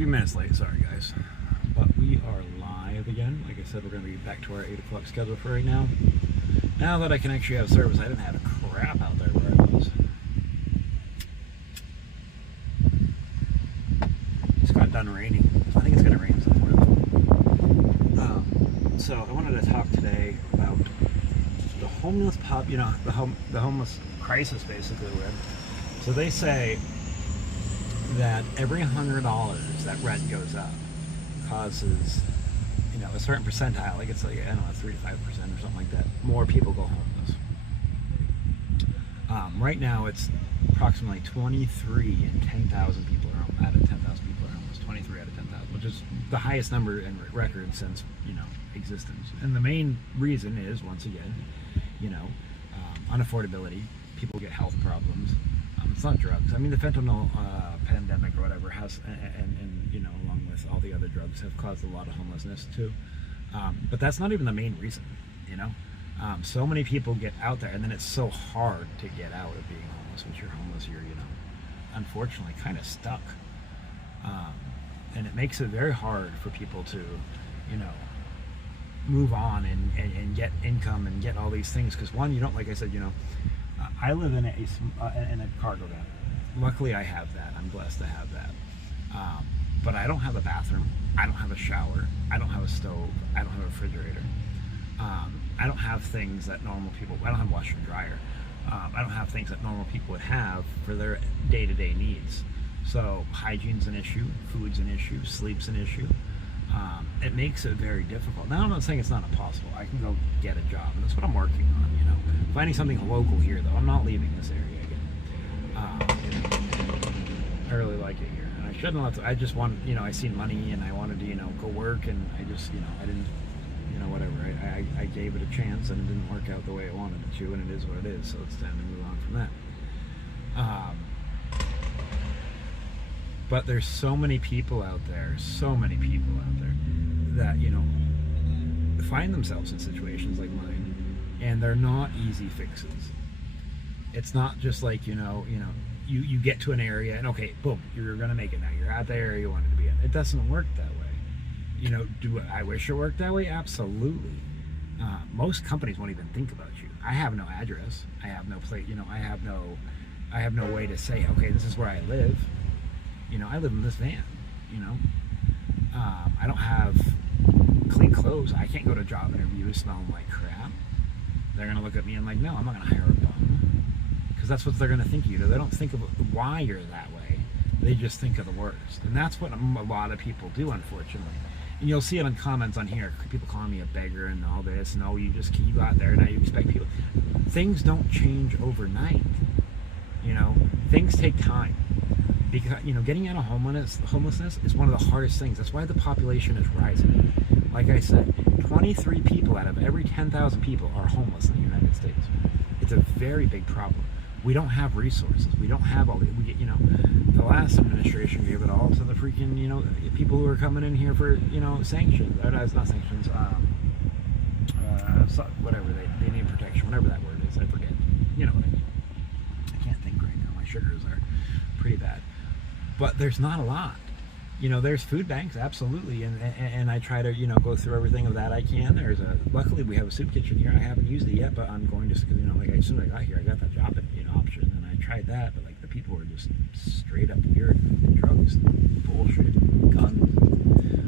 few minutes late, sorry guys. But we are live again. Like I said, we're going to be back to our 8 o'clock schedule for right now. Now that I can actually have service, I didn't have a crap out there where I was. It's got done raining. I think it's going to rain somewhere though. So I wanted to talk today about the homeless the homeless crisis basically we're in. So they say that every $100 that rent goes up causes, a certain percentile, like it's like, I don't know, 3 to 5% or something like that, more people go homeless. Right now it's approximately 23 in 10,000 people are out of 10,000 people are homeless. 23 out of 10,000, which is the highest number in record since, existence. And the main reason is, once again, unaffordability. People get health problems. It's not drugs. I mean, the fentanyl pandemic or whatever has, and along with all the other drugs, have caused a lot of homelessness too. But that's not even the main reason. So many people get out there, and then it's so hard to get out of being homeless. Once you're homeless, you're unfortunately kind of stuck, and it makes it very hard for people to move on and get income and get all these things, because one, you don't, like I said, I live in a cargo van. Luckily I have that. I'm blessed to have that. But I don't have a bathroom. I don't have a shower. I don't have a stove. I don't have a refrigerator. I don't have things that normal people, I don't have a washer and dryer. I don't have things that normal people would have for their day-to-day needs. So hygiene's an issue, food's an issue, sleep's an issue. It makes it very difficult. Now, I'm not saying it's not impossible. I can go get a job, and that's what I'm working on, Finding something local here, though. I'm not leaving this area again. I really like it here, and I shouldn't let. I just want, I seen money, and I wanted to, go work, and I just, I didn't, whatever. I gave it a chance, and it didn't work out the way I wanted it to, and it is what it is. So it's time to move on from that. But there's so many people out there, that, find themselves in situations like mine, and they're not easy fixes. It's not just like, you get to an area and okay, boom, you're gonna make it now. You're at the area you wanted to be in. It doesn't work that way. Do I wish it worked that way? Absolutely. Most companies won't even think about you. I have no address. I have no place, I have no way to say, okay, this is where I live. I live in this van, I don't have clean clothes. I can't go to job interviews smelling like crap. They're going to look at me and like, no, I'm not going to hire a bum. Because that's what they're going to think of you. They don't think of why you're that way. They just think of the worst. And that's what a lot of people do, unfortunately. And you'll see it in comments on here. People calling me a beggar and all this. No, you got there. Now you expect people. Things don't change overnight. Things take time. Because, getting out of homelessness is one of the hardest things. That's why the population is rising. Like I said, 23 people out of every 10,000 people are homeless in the United States. It's a very big problem. We don't have resources. We don't have all the, the last administration gave it all to the freaking, people who are coming in here for, sanctions. That's not sanctions, whatever, they need protection, whatever that word is, I forget. You know what I mean. I can't think right now. My sugars are pretty bad. But there's not a lot. There's food banks, absolutely, and I try to, go through everything of that I can. Luckily we have a soup kitchen here. I haven't used it yet, but I'm going to, because, as soon as I got here, I got that job, option, and I tried that, but the people were just straight up weird, drugs, bullshit, guns.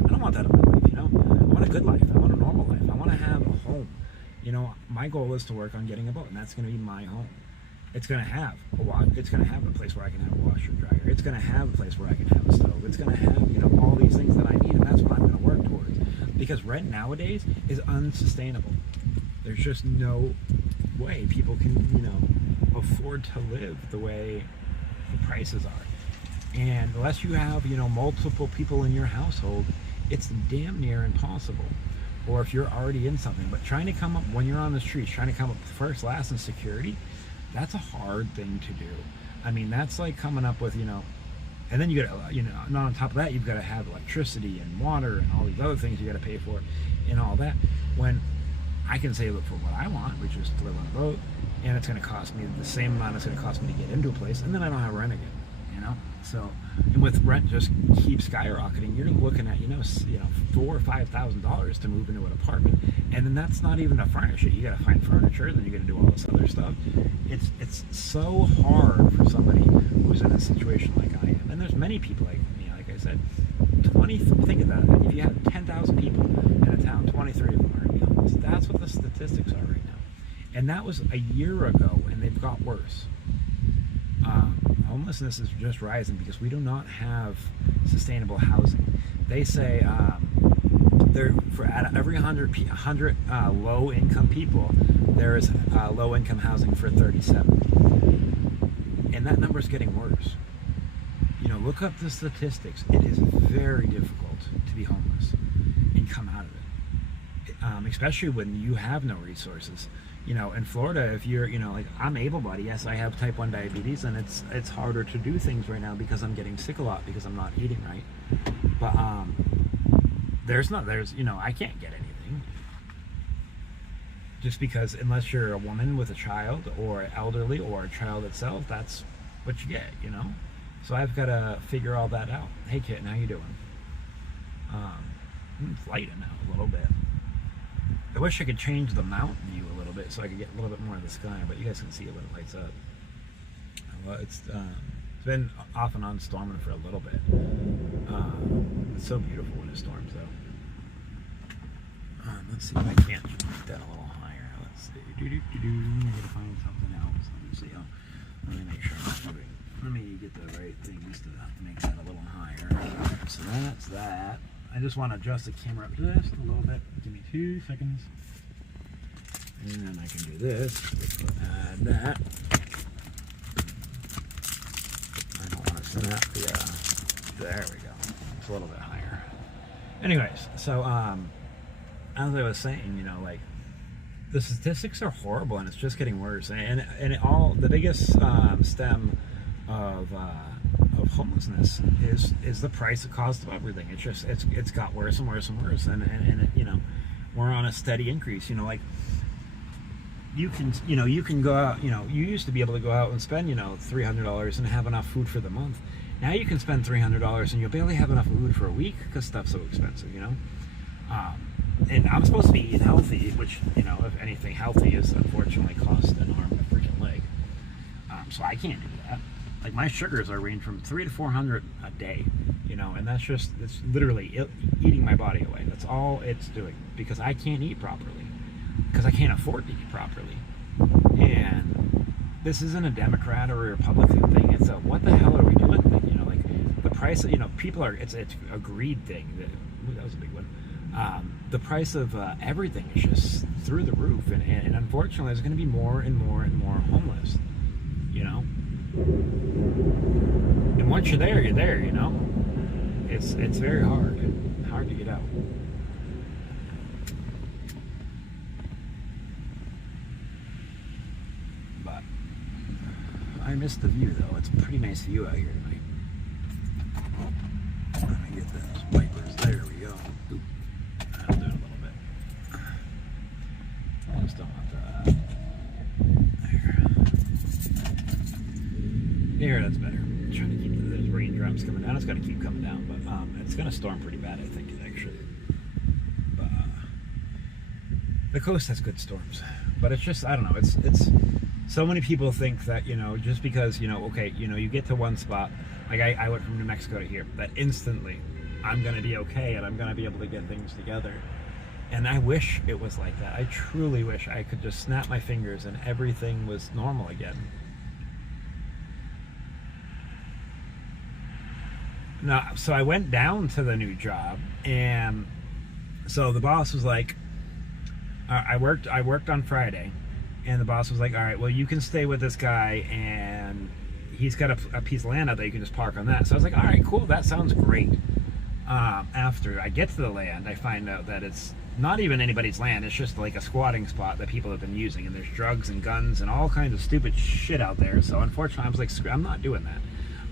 I don't want that in my life, I want a good life. I want a normal life. I want to have a home. My goal is to work on getting a boat, and that's going to be my home. It's going to have it's going to have a place where I can have a washer and dryer. It's going to have a place where I can have a stove. It's going to have, all these things that I need, and that's what I'm going to work towards. Because rent nowadays is unsustainable. There's just no way people can, afford to live the way the prices are. And unless you have, multiple people in your household, it's damn near impossible. Or if you're already in something, but trying to come up, when you're on the streets, trying to come up first, last, and security, that's a hard thing to do. I mean, that's like coming up with, and then you got to, not on top of that, you've got to have electricity and water and all these other things you got to pay for and all that. When I can save it for what I want, which is to live on a boat, and it's going to cost me the same amount it's going to cost me to get into a place, and then I don't have rent again, So, and with rent just keeps skyrocketing, you're looking at $4,000 or $5,000 to move into an apartment, and then that's not even to furnish it. You got to find furniture, then you got to do all this other stuff. It's so hard for somebody who's in a situation like I am, and there's many people like me. Like I said, think of that. If you have 10,000 people in a town, 23 of them are going to be homeless. That's what the statistics are right now, and that was a year ago, and they've got worse. Homelessness is just rising because we do not have sustainable housing. They say for out of every 100 low-income people, there is low-income housing for 37, and that number is getting worse. Look up the statistics. It is very difficult to be homeless and come out of it, especially when you have no resources. In Florida, if you're, like I'm able-bodied, yes, I have type 1 diabetes, and it's harder to do things right now because I'm getting sick a lot because I'm not eating right. But I can't get anything just because unless you're a woman with a child or elderly or a child itself, that's what you get, So I've got to figure all that out. Hey, kitten, how you doing? It's lighting out a little bit. I wish I could change the mount view a little bit so I could get a little bit more of the sky, but you guys can see it when it lights up. Well, it's been off and on storming for a little bit. It's so beautiful when it storms, though. Let's see if I can't make that a little higher. Let's see. I gotta find something else. Let me see. Let me make sure I'm moving. Let me get the right things to make that a little higher. So that's that. I just want to adjust the camera up just a little bit. Give me 2 seconds. And then I can do this. Add that. I don't want to snap the, there we go. It's a little bit higher. Anyways, so, as I was saying, like, the statistics are horrible and it's just getting worse. And the biggest stem of homelessness is the price, the cost of everything. It's got worse and worse and worse, and we're on a steady increase. Like you can go out. You used to be able to go out and spend $300 and have enough food for the month. Now you can spend $300 and you'll barely have enough food for a week because stuff's so expensive. And I'm supposed to be eating healthy, which if anything, healthy is unfortunately cost an arm and a freaking leg. So I can't do that. Like my sugars are ranging from 300 to 400 a day, and it's literally eating my body away. That's all it's doing because I can't eat properly, because I can't afford to eat properly. And this isn't a Democrat or a Republican thing. It's a what the hell are we doing thing? Like the price. People are. It's a greed thing. That was a big one. The price of everything is just through the roof, and unfortunately, there's going to be more and more and more homeless. And once you're there, it's very hard to get out. But I missed the view, though. It's a pretty nice view out here tonight. Let me get those wipers. There we go. Oop. I'll do it a little bit. I just don't want that. Here, that's better. I'm trying to keep those raindrops coming down. It's going to keep coming down, but it's going to storm pretty bad, I think, actually. But the coast has good storms, but it's just, I don't know. It's so many people think that just because okay, you get to one spot, like I went from New Mexico to here, that instantly I'm going to be okay and I'm going to be able to get things together. And I wish it was like that. I truly wish I could just snap my fingers and everything was normal again. No, so I went down to the new job, and so the boss was like, I worked on Friday, and the boss was like, all right, well, you can stay with this guy, and he's got a piece of land out there, you can just park on that. So I was like, all right, cool, that sounds great. After I get to the land, I find out that it's not even anybody's land, it's just like a squatting spot that people have been using, and there's drugs and guns and all kinds of stupid shit out there. So unfortunately, I was like, screw, I'm not doing that.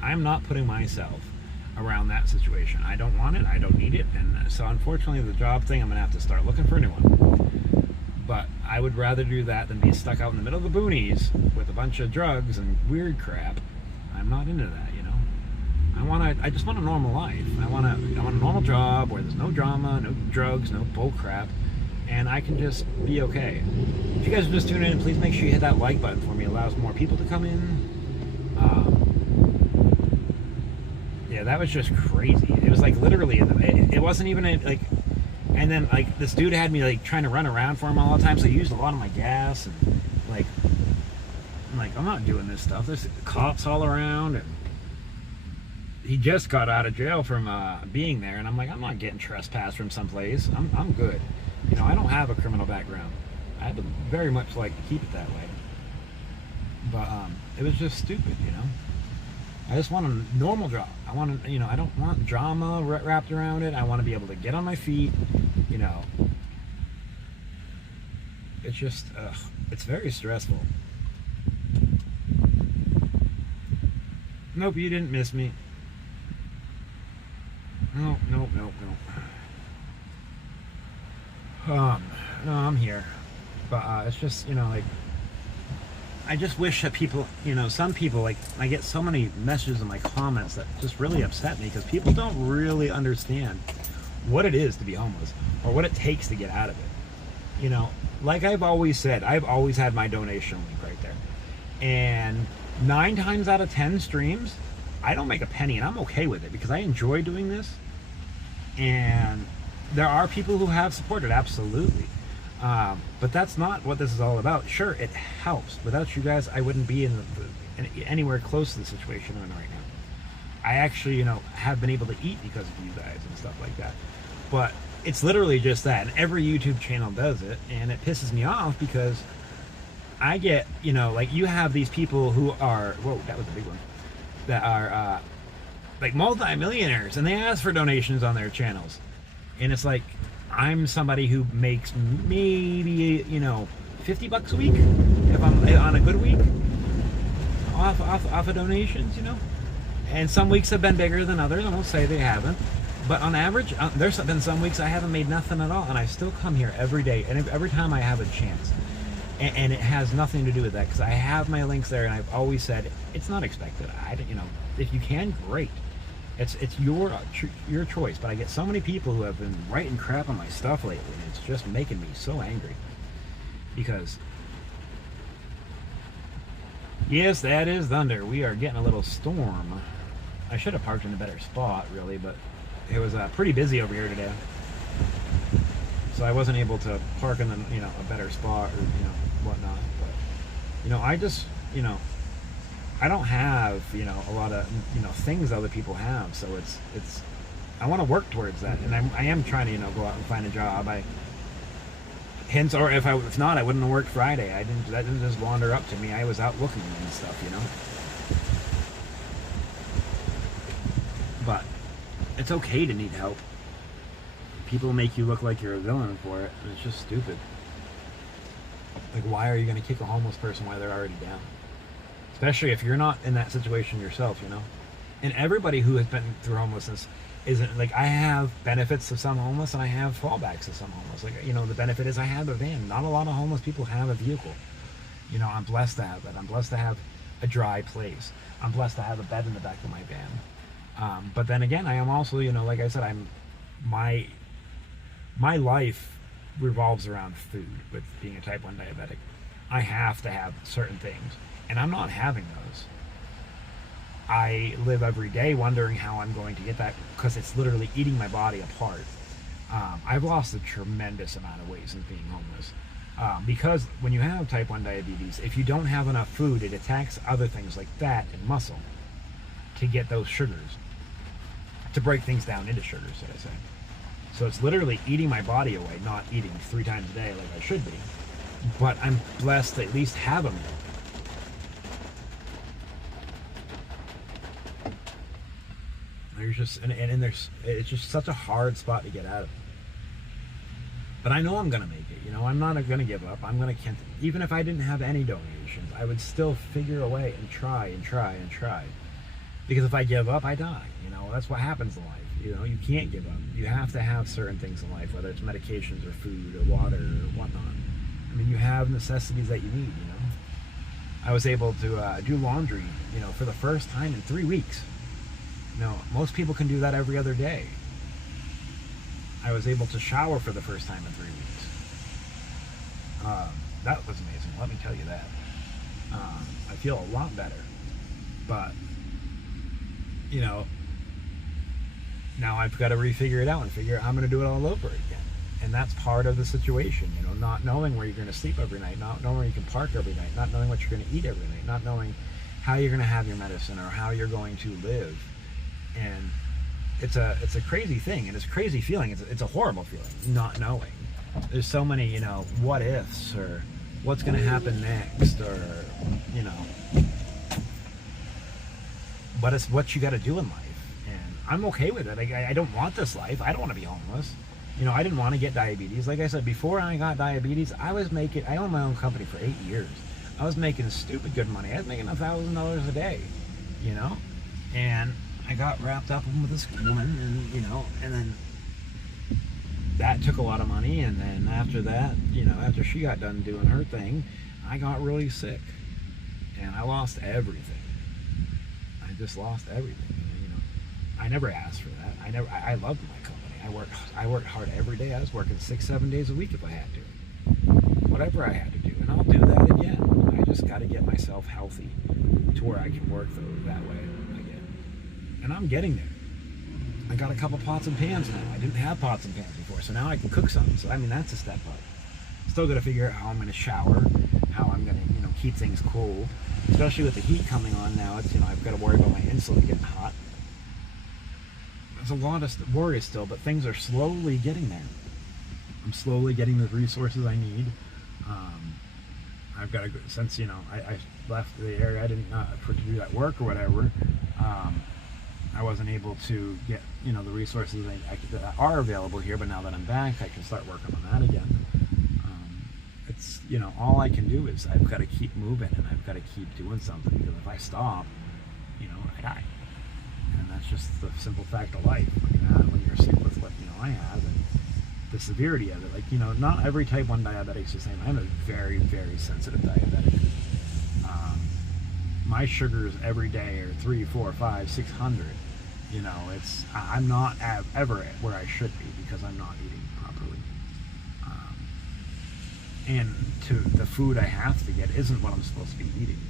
I'm not putting myself around that situation. I don't want it, I don't need it, and so unfortunately the job thing, I'm gonna have to start looking for a new one. But I would rather do that than be stuck out in the middle of the boonies with a bunch of drugs and weird crap. I'm not into that, I just want a normal life. I want a normal job where there's no drama, no drugs, no bull crap, and I can just be okay. If you guys are just tuning in, please make sure you hit that like button for me. It allows more people to come in. Yeah, that was just crazy. It was like literally, it wasn't even like, and then like this dude had me like trying to run around for him all the time, so he used a lot of my gas, and like, I'm like, I'm not doing this stuff. There's cops all around, and he just got out of jail from being there, and I'm like, I'm not getting trespassed from someplace. I'm good. You know, I don't have a criminal background. I'd very much like to keep it that way. But it was just stupid, you know. I just want a normal job. I want to, you know, I don't want drama wrapped around it. I want to be able to get on my feet, you know. It's just, it's very stressful. Nope, you didn't miss me. Nope. No, I'm here. But it's just, you know, like, I just wish that people, you know, some people, like, I get so many messages in my comments that just really upset me, because people don't really understand what it is to be homeless or what it takes to get out of it. You know, like I've always said, I've always had my donation link right there. And 9 times out of 10 streams, I don't make a penny, and I'm okay with it because I enjoy doing this. And there are people who have supported, absolutely. But that's not what this is all about. Sure, it helps. Without you guys, I wouldn't be anywhere close to the situation I'm in right now. I actually, you know, have been able to eat because of you guys and stuff like that. But it's literally just that. And every YouTube channel does it. And it pisses me off because I get, you know, like, you have these people who are, whoa, that was a big one, that are like multi-millionaires, and they ask for donations on their channels. And it's like, I'm somebody who makes maybe, you know, $50 a week if I'm on a good week off of donations, you know. And some weeks have been bigger than others. I won't say they haven't, but on average, there's been some weeks I haven't made nothing at all, and I still come here every day and every time I have a chance. And it has nothing to do with that, because I have my links there, and I've always said it's not expected. You know, if you can, great. It's your choice. But I get so many people who have been writing crap on my stuff lately, and it's just making me so angry. Because, yes, that is thunder. We are getting a little storm. I should have parked in a better spot, really, but it was pretty busy over here today. So I wasn't able to park in the, you know, a better spot, or, you know, whatnot. But, you know, I just, you know, I don't have, you know, a lot of, you know, things other people have. So it's I want to work towards that, and I am trying to, you know, go out and find a job. Hence, or if not, I wouldn't have worked Friday. That didn't just wander up to me. I was out looking and stuff, you know. But it's okay to need help. People make you look like you're a villain for it, and it's just stupid. Like, why are you going to kick a homeless person while they're already down? Especially if you're not in that situation yourself, you know? And everybody who has been through homelessness isn't, like, I have benefits of some homeless, and I have fallbacks of some homeless. Like, you know, the benefit is I have a van. Not a lot of homeless people have a vehicle. You know, I'm blessed to have that. I'm blessed to have a dry place. I'm blessed to have a bed in the back of my van. But then again, I am also, you know, like I said, my life revolves around food. With being a type 1 diabetic, I have to have certain things, and I'm not having those. I live every day wondering how I'm going to get that, because it's literally eating my body apart. I've lost a tremendous amount of weight since being homeless, because when you have type 1 diabetes, if you don't have enough food, it attacks other things like fat and muscle to get those sugars, to break things down into sugars, should I say. So it's literally eating my body away, not eating 3 times a day like I should be. But I'm blessed to at least have a meal. There's just, and there's, it's just such a hard spot to get out of. But I know I'm going to make it. You know, I'm not going to give up. I'm going to, even if I didn't have any donations, I would still figure a way and try and try and try. Because if I give up, I die. You know, that's what happens in life. You know, you can't give up. You have to have certain things in life, whether it's medications or food or water or whatnot. I mean, you have necessities that you need, you know. I was able to do laundry, you know, for the first time in 3 weeks. You know, most people can do that every other day. I was able to shower for the first time in 3 weeks. That was amazing, let me tell you that. I feel a lot better. But, you know, now I've got to refigure it out and figure I'm going to do it all over again. And that's part of the situation, you know, not knowing where you're going to sleep every night, not knowing where you can park every night, not knowing what you're going to eat every night, not knowing how you're going to have your medicine or how you're going to live. And it's a crazy thing, and it's a crazy feeling. It's a horrible feeling, not knowing. There's so many, you know, what ifs, or what's going to happen next, or, you know, but it's what you got to do in life. And I'm okay with it. I don't want this life. I don't want to be homeless. You know, I didn't want to get diabetes. Like I said, before I got diabetes, I owned my own company for 8 years. I was making stupid good money. I was making $1,000 a day, you know? And I got wrapped up with this woman, and, you know, and then that took a lot of money. And then after that, you know, after she got done doing her thing, I got really sick. And I lost everything. I just lost everything, you know? I never asked for that. I loved my company. I worked hard every day. I was working 6-7 days a week if I had to. Whatever I had to do. And I'll do that again. I just got to get myself healthy to where I can work that way again. And I'm getting there. I got a couple pots and pans now. I didn't have pots and pans before, so now I can cook something. So, I mean, that's a step up. Still got to figure out how I'm going to shower, how I'm going to, you know, keep things cool. Especially with the heat coming on now, it's, you know, I've got to worry about my insulin getting hot. There's a lot of worries still, but things are slowly getting there. I'm slowly getting the resources I need. I've got a, since, you know, I left the area, I didn't to do that work or whatever. I wasn't able to get, you know, the resources that are available here, but now that I'm back, I can start working on that again. It's, you know, all I can do is I've got to keep moving, and I've got to keep doing something, because if I stop, you know, I die. And that's just the simple fact of life. When you're sick with what, you know, I have, and the severity of it. Like, you know, not every type 1 diabetic is the same. I'm a very, very sensitive diabetic. My sugars every day are 300, 400, 500, 600. You know, I'm not ever at where I should be, because I'm not eating properly. And the food I have to get isn't what I'm supposed to be eating.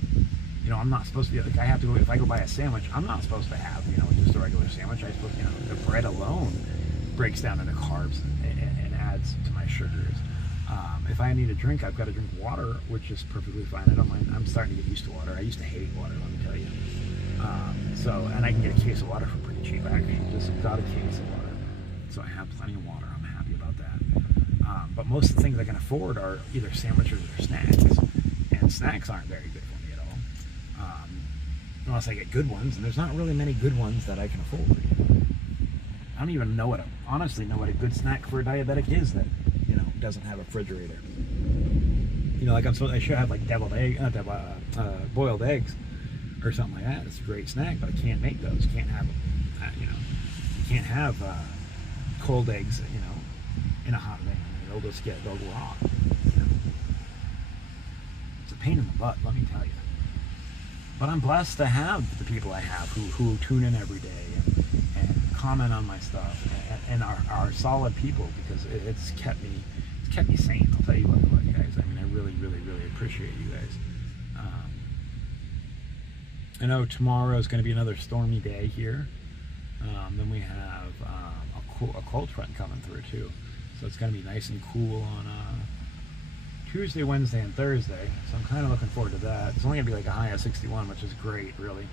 You know, I'm not supposed to be, like, I have to go, if I go buy a sandwich, I'm not supposed to have, you know, just a regular sandwich. I'm supposed to, you know, the bread alone breaks down into carbs and adds to my sugars. If I need a drink, I've got to drink water, which is perfectly fine. I don't mind. I'm starting to get used to water. I used to hate water, let me tell you. And I can get a case of water for pretty cheap. I actually just got a case of water. So I have plenty of water. I'm happy about that. But most of the things I can afford are either sandwiches or snacks. And snacks aren't very good for me at all. Unless I get good ones. And there's not really many good ones that I can afford. I don't even honestly know what a good snack for a diabetic is that, you know, doesn't have a refrigerator. You know, like I should have like boiled eggs or something like that. It's a great snack, but I can't make those. Can't have them. You know, you can't have cold eggs, you know, in a hot thing. They'll go raw. You know? It's a pain in the butt, let me tell you. But I'm blessed to have the people I have who tune in every day and comment on my stuff and are solid people, because it's kept me sane. I'll tell you what, guys. I mean, I really, really, really appreciate you guys. I know tomorrow is going to be another stormy day here. Then we have a cold front coming through too, so it's going to be nice and cool on Tuesday, Wednesday, and Thursday. So I'm kind of looking forward to that. It's only going to be like a high of 61, which is great, really.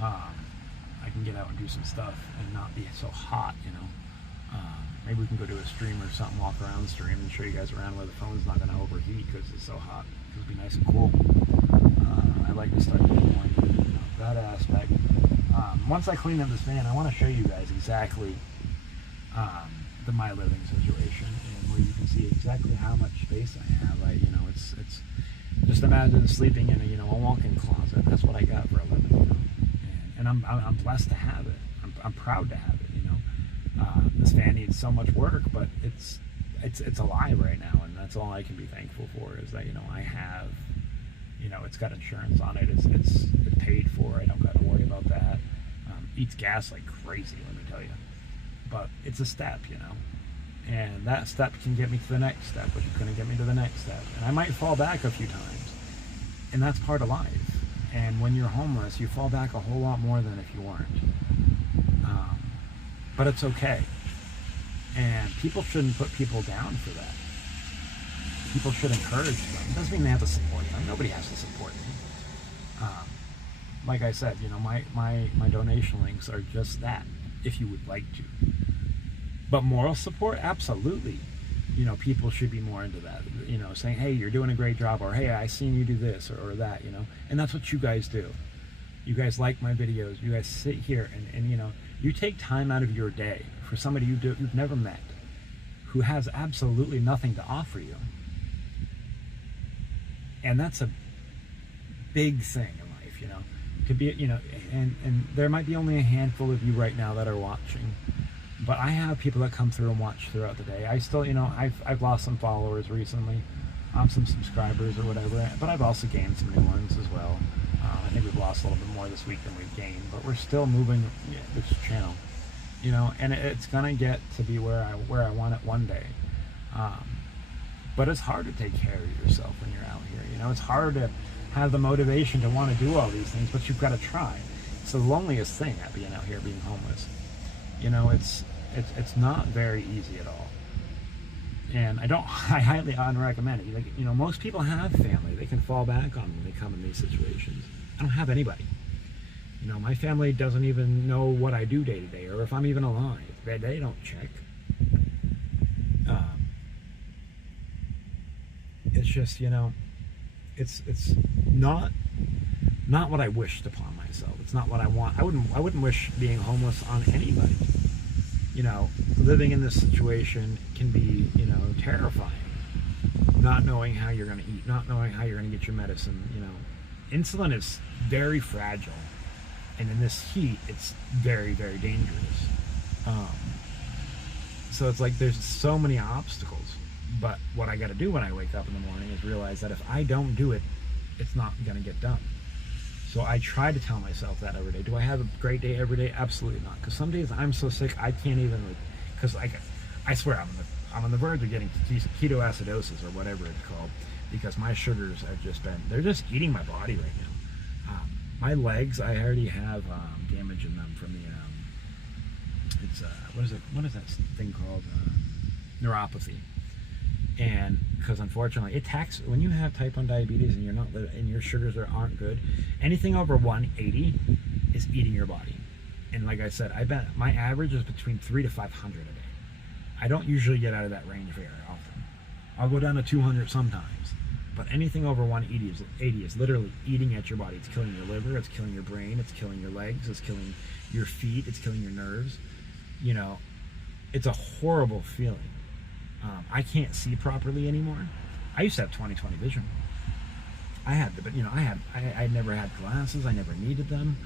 I can get out and do some stuff and not be so hot, you know. Maybe we can go do a stream or something, walk around the stream and show you guys around where the phone's not going to overheat because it's so hot. It'll be nice and cool. I like to start getting more into, you know, that aspect. Once I clean up this van, I want to show you guys exactly my living situation, and where you can see exactly how much space I have. You know, it's just imagine sleeping in a walk-in closet. That's what I got for a living, you know. And I'm blessed to have it. I'm proud to have it, you know. This van needs so much work, but it's alive right now, and that's all I can be thankful for, is that, you know, I have, you know, it's got insurance on it. It's paid for. I don't got to worry about that. eats gas like crazy, let me tell you. But it's a step, you know. And that step can get me to the next step, which is going to get me to the next step. And I might fall back a few times. And that's part of life. And when you're homeless, you fall back a whole lot more than if you weren't. But it's okay. And people shouldn't put people down for that. People should encourage them. It doesn't mean they have to support them. Nobody has to support me. Like I said, you know, my donation links are just that, if you would like to. But moral support, absolutely. You know, people should be more into that. You know, saying, hey, you're doing a great job, or hey, I seen you do this or that, you know. And that's what you guys do. You guys like my videos. You guys sit here and you know, you take time out of your day for somebody you've never met, who has absolutely nothing to offer you. And that's a big thing in life, you know. To be, you know, and there might be only a handful of you right now that are watching. But I have people that come through and watch throughout the day. I still, you know, I've lost some followers recently, some subscribers or whatever, but I've also gained some new ones as well. I think we've lost a little bit more this week than we've gained, but we're still moving this channel, you know, and it's gonna get to be where I want it one day. But it's hard to take care of yourself when you're out here. You know, it's hard to have the motivation to want to do all these things, but you've got to try. It's the loneliest thing at being out here, being homeless. You know, it's not very easy at all. And I highly unrecommend it. Like, you know, most people have family they can fall back on when they come in these situations. I don't have anybody. You know, my family doesn't even know what I do day to day, or if I'm even alive. They don't check. It's just, you know, it's not what I wished upon myself. It's not what I want. I wouldn't wish being homeless on anybody. You know, living in this situation can be, you know, terrifying. Not knowing how you're going to eat, not knowing how you're going to get your medicine. You know, insulin is very fragile, and in this heat, it's very, very dangerous. So it's like there's so many obstacles. But what I got to do when I wake up in the morning is realize that if I don't do it, it's not going to get done. So I try to tell myself that every day. Do I have a great day every day? Absolutely not. Because some days I'm so sick I can't even. Because I swear I'm on the verge of getting ketoacidosis or whatever it's called, because my sugars have they're just eating my body right now. My legs, I already have damage in them from the it's what is that thing called, neuropathy. And because unfortunately it attacks when you have type 1 diabetes and your sugars aren't good, anything over 180 is eating your body. And like I said, I bet my average is between 300 to 500 a day. I don't usually get out of that range very often. I'll go down to 200 sometimes, but anything over 180 is literally eating at your body. It's killing your liver, it's killing your brain, it's killing your legs, it's killing your feet, it's killing your nerves. You know, it's a horrible feeling. I can't see properly anymore. I used to have 20/20 vision. I never had glasses. I never needed them.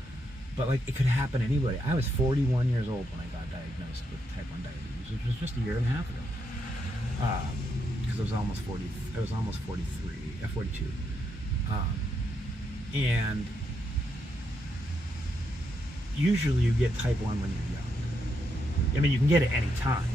But like, it could happen to anybody. I was 41 years old when I got diagnosed with type 1 diabetes, which was just a year and a half ago. Because I was almost 40. I was almost 43, 42. And usually you get type 1 when you're young. I mean, you can get it any time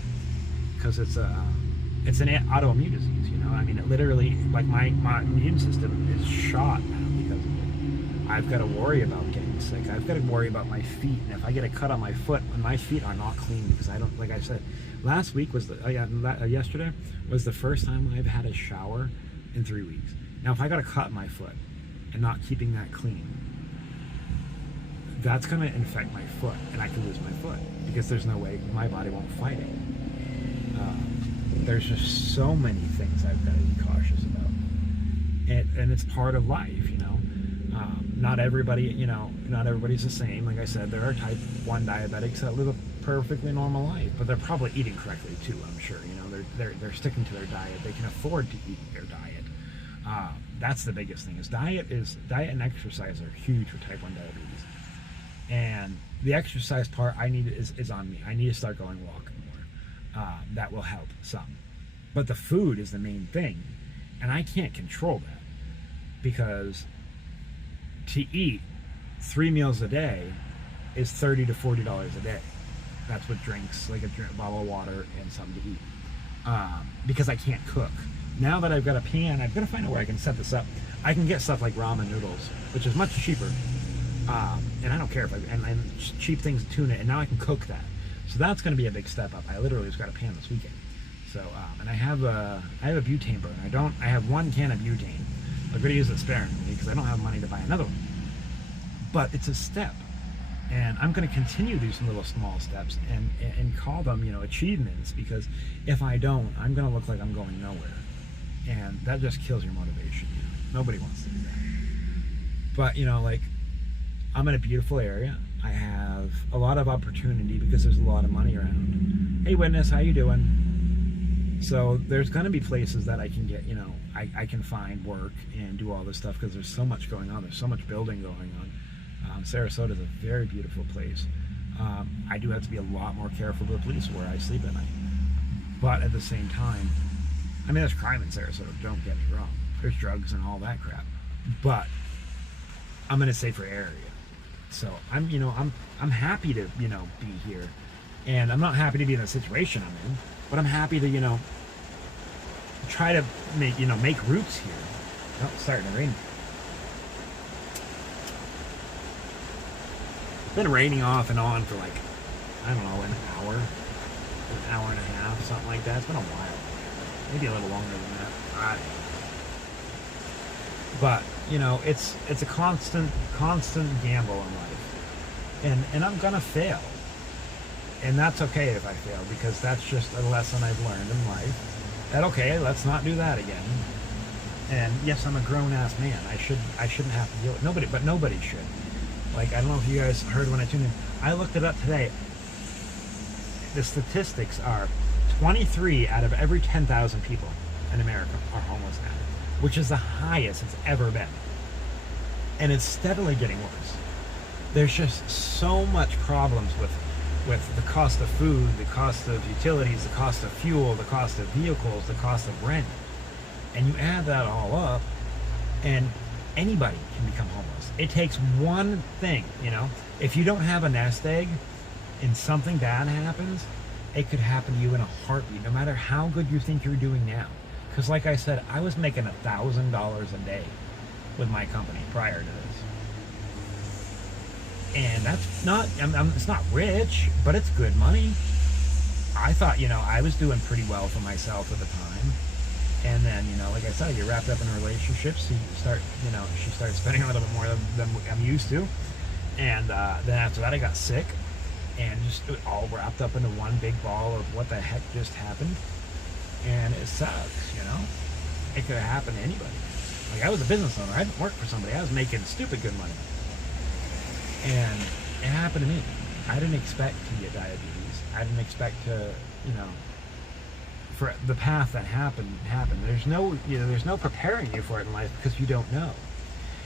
because it's an autoimmune disease, you know. I mean, it literally, like, my immune system is shot now because of it. I've got to worry about getting sick. I've got to worry about my feet, and if I get a cut on my foot, my feet are not clean because I don't, like I said, yesterday was the first time I've had a shower in 3 weeks. Now, if I got a cut on my foot and not keeping that clean, that's going to infect my foot, and I could lose my foot because there's no way my body won't fight it. There's just so many things I've got to be cautious about, and it's part of life, you know. Not everybody's the same. Like I said, there are type 1 diabetics that live a perfectly normal life, but they're probably eating correctly too, I'm sure. You know, they're sticking to their diet. They can afford to eat their diet. That's the biggest thing. Diet and exercise are huge for type 1 diabetes. And the exercise part is on me. I need to start going walking more. That will help some. But the food is the main thing. And I can't control that. Because to eat 3 meals a day is $30 to $40 a day. That's what drinks, like a bottle of water and something to eat. Because I can't cook. Now that I've got a pan, I've got to find out where I can set this up. I can get stuff like ramen noodles, which is much cheaper. And I don't care if and cheap things, tuna, and now I can cook that. So that's going to be a big step up. I literally just got a pan this weekend. So, and I have a butane burner. I have one can of butane. I'm going to use it sparingly because I don't have money to buy another one. But it's a step. And I'm going to continue these little small steps and call them, achievements, because if I don't, I'm going to look like I'm going nowhere. And that just kills your motivation. Nobody wants to do that. But, like, I'm in a beautiful area. I have a lot of opportunity because there's a lot of money around. Hey, witness, how you doing? So there's going to be places that I can get, I can find work and do all this stuff because there's so much going on. There's so much building going on. Sarasota is a very beautiful place. I do have to be a lot more careful with the police where I sleep at night. But at the same time, there's crime in Sarasota, don't get me wrong. There's drugs and all that crap. But I'm in a safer area. So I'm happy to, be here. And I'm not happy to be in the situation I'm in, but I'm happy to, try to make roots here. Oh, it's starting to rain. It's been raining off and on for like, I don't know, an hour and a half, something like that. It's been a while. Maybe a little longer than that. I don't know. But, it's a constant gamble in life. And I'm gonna fail. And that's okay if I fail, because that's just a lesson I've learned in life. That, okay, let's not do that again. And yes, I'm a grown-ass man. I shouldn't have to deal with nobody, but nobody should. Like, I don't know if you guys heard when I tuned in. I looked it up today. The statistics are 23 out of every 10,000 people in America are homeless now, which is the highest it's ever been. And it's steadily getting worse. There's just so much problems with the cost of food, the cost of utilities, the cost of fuel, the cost of vehicles, the cost of rent. And you add that all up, and anybody can become homeless. It takes one thing, If you don't have a nest egg and something bad happens, it could happen to you in a heartbeat, no matter how good you think you're doing now. Because like I said, I was making $1,000 a day with my company prior to this. And that's not, it's not rich, but it's good money. I thought, I was doing pretty well for myself at the time. And then, like I said, you wrapped up in relationships, so you start, she started spending a little bit more than I'm used to. And then after that, I got sick, and just all wrapped up into one big ball of what the heck just happened. And it sucks, It could have happened to anybody. Like, I was a business owner. I didn't work for somebody. I was making stupid good money. And it happened to me. I didn't expect to get diabetes. I didn't expect to, for the path that happened. There's no preparing you for it in life because you don't know.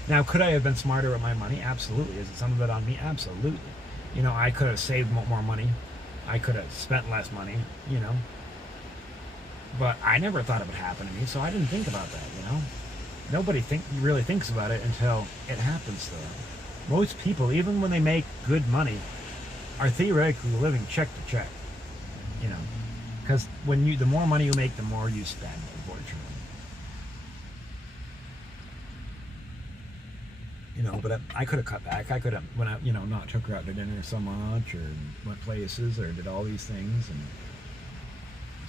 Now, could I have been smarter with my money? Absolutely. Is it some of it on me? Absolutely. I could have saved more money. I could have spent less money, But I never thought it would happen to me, so I didn't think about that, Nobody really thinks about it until it happens to them. Most people, even when they make good money, are theoretically living check to check, Because the more money you make, the more you spend, unfortunately. But I could have cut back. I could have, not took her out to dinner so much, or went places, or did all these things. And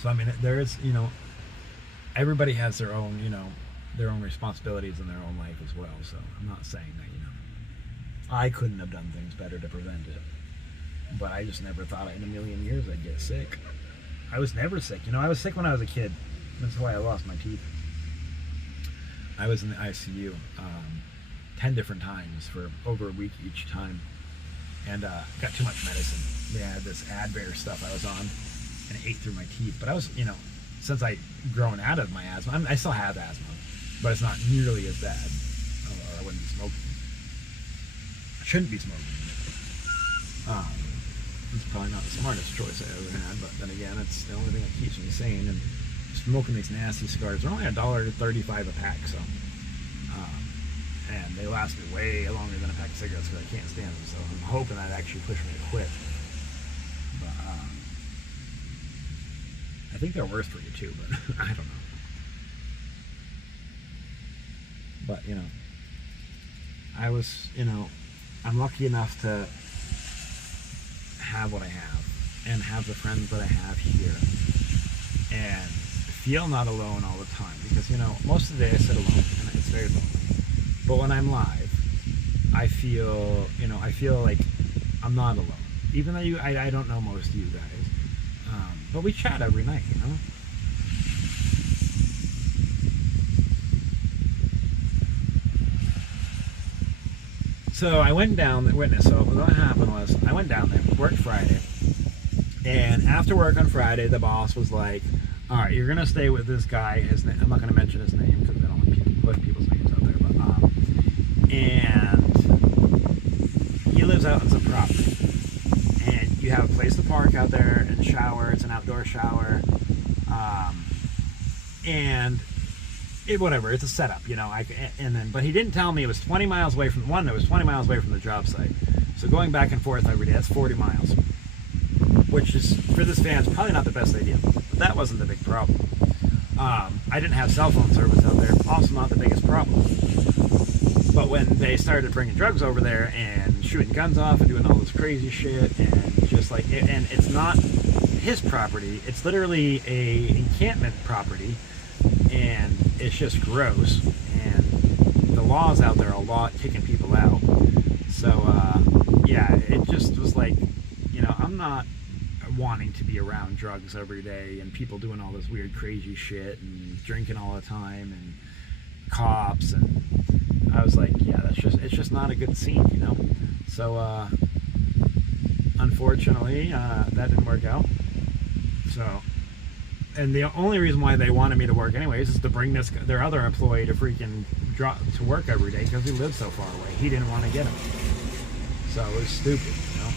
so, there is, everybody has their own, their own responsibilities in their own life as well. So I'm not saying that, I couldn't have done things better to prevent it. But I just never thought in a million years I'd get sick. I was never sick. I was sick when I was a kid. That's why I lost my teeth. I was in the ICU 10 different times for over a week each time. And got too much medicine. They had this Advair stuff I was on, and it ate through my teeth. But I was, since I'd grown out of my asthma, I still have asthma, but it's not nearly as bad. Or I wouldn't be smoking. I shouldn't be smoking. It's probably not the smartest choice I ever had, but then again, it's the only thing that keeps me sane. And smoking these nasty cigars, they're only $1.35 a pack, so and they last me way longer than a pack of cigarettes because I can't stand them. So I'm hoping that actually push me to quit. But I think they're worse for you too, but I don't know. But, you know, I was, you know, I'm lucky enough to have what I have and have the friends that I have here and feel not alone all the time, because, you know, most of the day I sit alone and it's very lonely. But when I'm live, I feel, you know, I feel like I'm not alone. Even though I don't know most of you guys. But we chat every night, you know? So I went down, so what happened was, I went down there, worked Friday, and after work on Friday, the boss was like, all right, you're going to stay with this guy. His name, I'm not going to mention his name because I don't like people putting people's names out there, but, and he lives out on some property. And you have a place to park out there and shower. It's an outdoor shower. And whatever, it's a setup, you know. But he didn't tell me it was 20 miles away from it was 20 miles away from the job site. So going back and forth every day, that's 40 miles. Which is, for this van, it's probably not the best idea. But that wasn't the big problem. I didn't have cell phone service out there, also not the biggest problem. But when they started bringing drugs over there and shooting guns off and doing all this crazy shit, and just like, and it's not his property, it's literally a encampment property, and it's just gross, and the laws out there are a lot kicking people out. So yeah, it just was like, you know, I'm not wanting to be around drugs every day and people doing all this weird crazy shit and drinking all the time and cops, and I was like, yeah, it's just not a good scene, you know. So unfortunately that didn't work out. So, and the only reason why they wanted me to work anyways is to bring their other employee to freaking drop to work every day because he lives so far away. He didn't want to get him, so it was stupid, you know.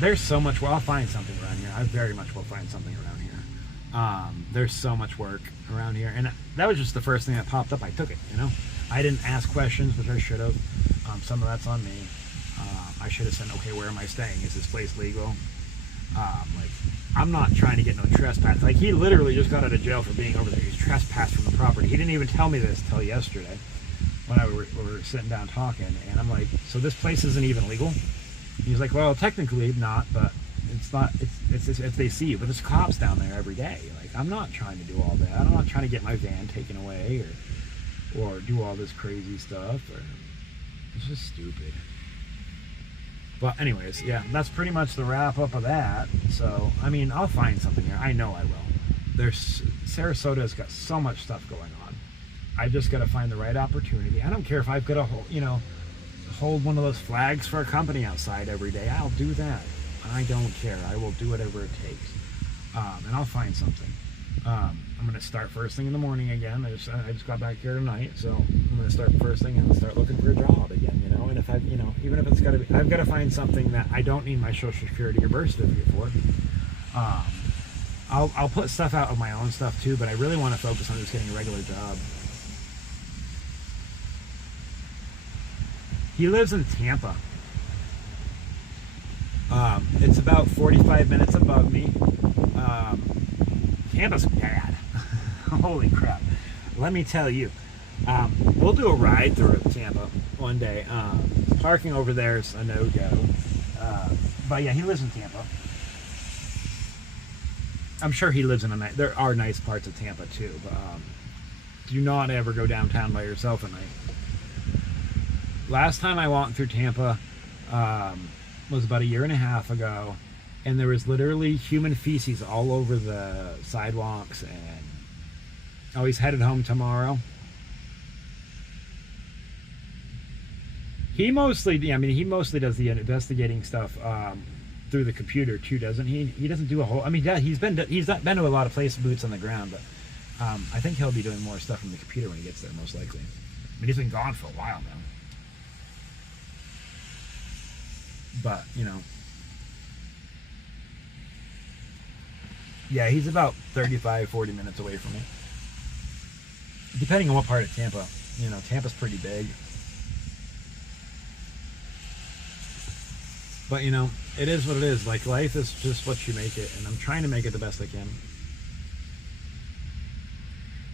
There's so much. Well, I'll find something around here. I very much will find something around here. There's so much work around here, and that was just the first thing that popped up. I took it, you know. I didn't ask questions, which I should have. Some of that's on me. I should have said, okay, where am I staying? Is this place legal? Like, I'm not trying to get no trespass. Like, he literally just got out of jail for being over there. He's trespassed from the property. He didn't even tell me this till yesterday when we were sitting down talking, and I'm like, so this place isn't even legal? He's like, well, technically not, but it's not. It's if they see you, but there's cops down there every day. Like, I'm not trying to do all that. I'm not trying to get my van taken away or do all this crazy stuff. Or it's just stupid. But anyways, yeah, that's pretty much the wrap up of that. So, I mean, I'll find something here. I know I will. Sarasota's got so much stuff going on. I just got to find the right opportunity. I don't care if I've got to, you know, hold one of those flags for a company outside every day. I'll do that. I don't care. I will do whatever it takes. And I'll find something. I'm going to start first thing in the morning again. I just got back here tonight, so I'm going to start first thing and start looking for a job again, you know. And if you know, even if it's got to be, I've got to find something that I don't need my Social Security or birth certificate for. I'll put stuff out of my own stuff too, but I really want to focus on just getting a regular job. He lives in Tampa. It's about 45 minutes above me. Tampa's bad. Holy crap. Let me tell you. We'll do a ride through Tampa one day. Parking over there is a no-go. But yeah, he lives in Tampa. I'm sure he lives in a nice... There are nice parts of Tampa too, but do not ever go downtown by yourself at night. Last time I walked through Tampa was about 1.5 years ago, and there was literally human feces all over the sidewalks, and oh, he's headed home tomorrow. He mostly does the investigating stuff through the computer too, doesn't he? He doesn't do a whole... I mean, yeah, he's been to a lot of places, boots on the ground, but I think he'll be doing more stuff from the computer when he gets there, most likely. I mean, he's been gone for a while now. But, you know, yeah, he's about 35-40 minutes away from me, depending on what part of Tampa. You know, Tampa's pretty big. But you know, it is what it is. Like, life is just what you make it, and I'm trying to make it the best I can.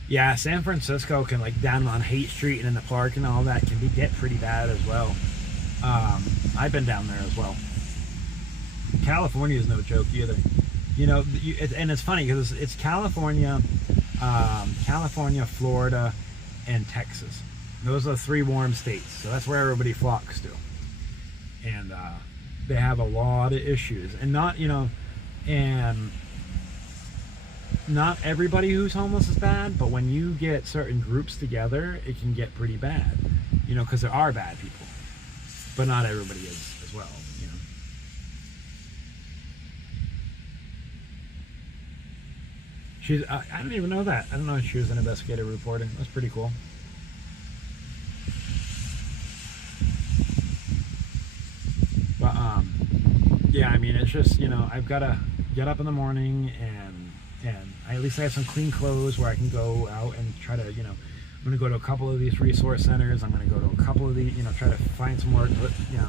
Yeah, San Francisco can, like, down on Haight Street and in the park and all that, can get pretty bad as well. I've been down there as well. California is no joke either. You know, and it's funny because it's California, California, Florida, and Texas. Those are the 3 warm states, so that's where everybody flocks to. And they have a lot of issues, and not, you know, and not everybody who's homeless is bad, but when you get certain groups together, it can get pretty bad, you know, because there are bad people, but not everybody is as well, you know. She's, I don't even know that. I don't know if she was an investigative reporting. That's pretty cool. But, yeah, I mean, it's just, you know, I've got to get up in the morning and at least I have some clean clothes where I can go out and try to, you know, I'm going to go to a couple of these resource centers. I'm going to go to a couple of these, you know, try to find some work. But, you know,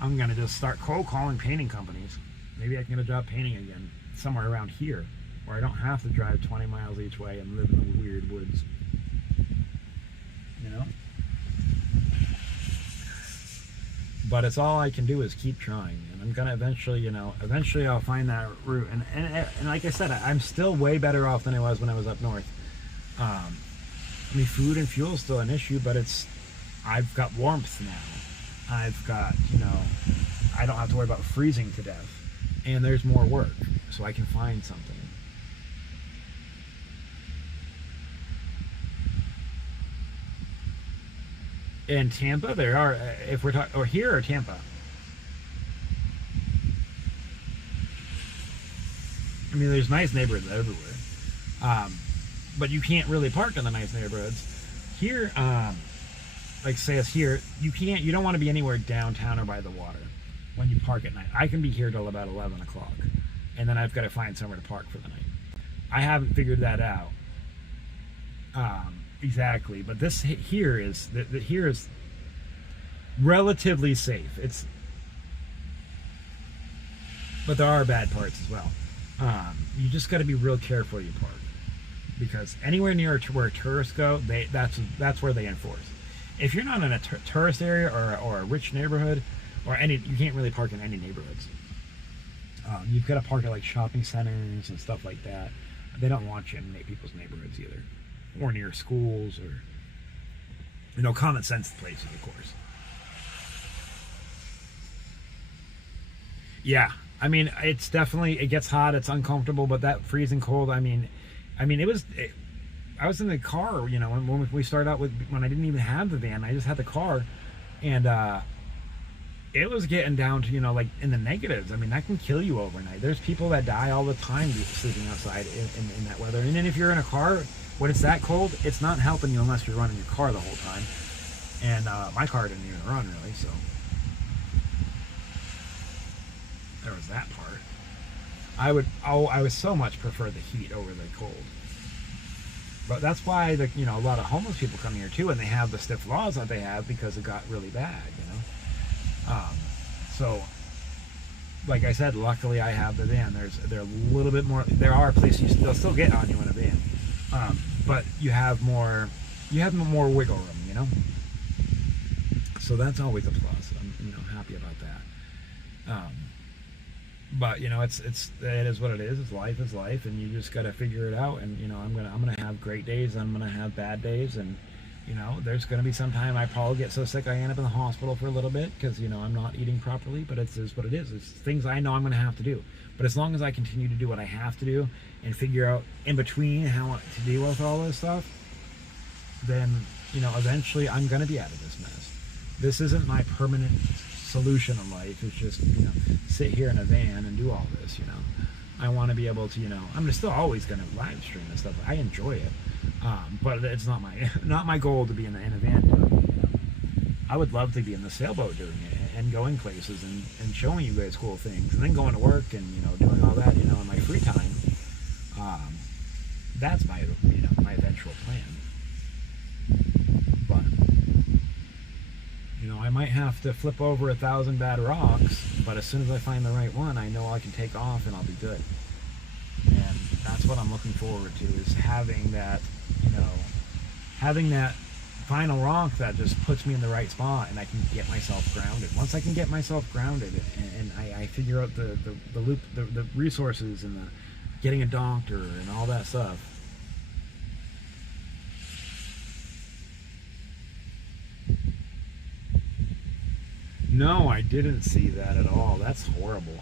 I'm going to just start cold calling painting companies. Maybe I can get a job painting again somewhere around here where I don't have to drive 20 miles each way and live in the weird woods. You know? But it's all I can do is keep trying, and I'm gonna eventually, you know, eventually I'll find that route. And like I said, I'm still way better off than I was when I was up north. I mean, food and fuel is still an issue, but I've got warmth now. I've got, you know, I don't have to worry about freezing to death, and there's more work, so I can find something. In Tampa, there are, if we're talking, or here or Tampa. I mean, there's nice neighborhoods everywhere, but you can't really park in the nice neighborhoods. Here, like say it's here, you don't want to be anywhere downtown or by the water when you park at night. I can be here till about 11 o'clock, and then I've got to find somewhere to park for the night. I haven't figured that out. Exactly, but this here is here is relatively safe. But there are bad parts as well. You just got to be real careful you park, because anywhere near where tourists go, that's where they enforce. If you're not in a tourist area or a rich neighborhood or you can't really park in any neighborhoods. You've got to park at like shopping centers and stuff like that. They don't want you in people's neighborhoods either. Or near schools, or, you know, common sense places, of course. Yeah, I mean, it's definitely, it gets hot, it's uncomfortable, but that freezing cold, I mean, I was in the car, you know, when we started out when I didn't even have the van, I just had the car, and it was getting down to, you know, like in the negatives. I mean, that can kill you overnight. There's people that die all the time sleeping outside in that weather. And then if you're in a car, when it's that cold, it's not helping you unless you're running your car the whole time. And my car didn't even run really, so there was that part. I would so much prefer the heat over the cold. But that's why you know, a lot of homeless people come here too, and they have the stiff laws that they have because it got really bad, you know. So like I said, luckily I have the van. They're a little bit more. There are places they'll still get on you in a van, but you have more wiggle room, you know. So that's always a plus. I'm, you know, happy about that. But you know, it is what it is. It's life is life, and you just got to figure it out. And you know, I'm gonna have great days. I'm gonna have bad days, and you know, there's gonna be some time I probably get so sick I end up in the hospital for a little bit because you know I'm not eating properly. But it is what it is. It's things I know I'm gonna have to do. But as long as I continue to do what I have to do and figure out in between how to deal with all this stuff, then you know, eventually I'm gonna be out of this mess. This isn't my permanent solution in life. It's just, you know, sit here in a van and do all this, you know. I want to be able to, you know, I'm still always going to live stream and stuff. I enjoy it, but it's not my goal to be in a van doing it, you know. I would love to be in the sailboat doing it and going places and showing you guys cool things and then going to work and, you know, doing all that, you know, in my free time. That's my, you know, my eventual plan. But you know, might have to flip over 1,000 bad rocks, but as soon as I find the right one, I know I can take off and I'll be good. And that's what I'm looking forward to, is having that, having that final rock that just puts me in the right spot, and I can get myself grounded. Once I can get myself grounded, and I figure out the loop, the resources, and the getting a doctor and all that stuff. No, I didn't see that at all. That's horrible.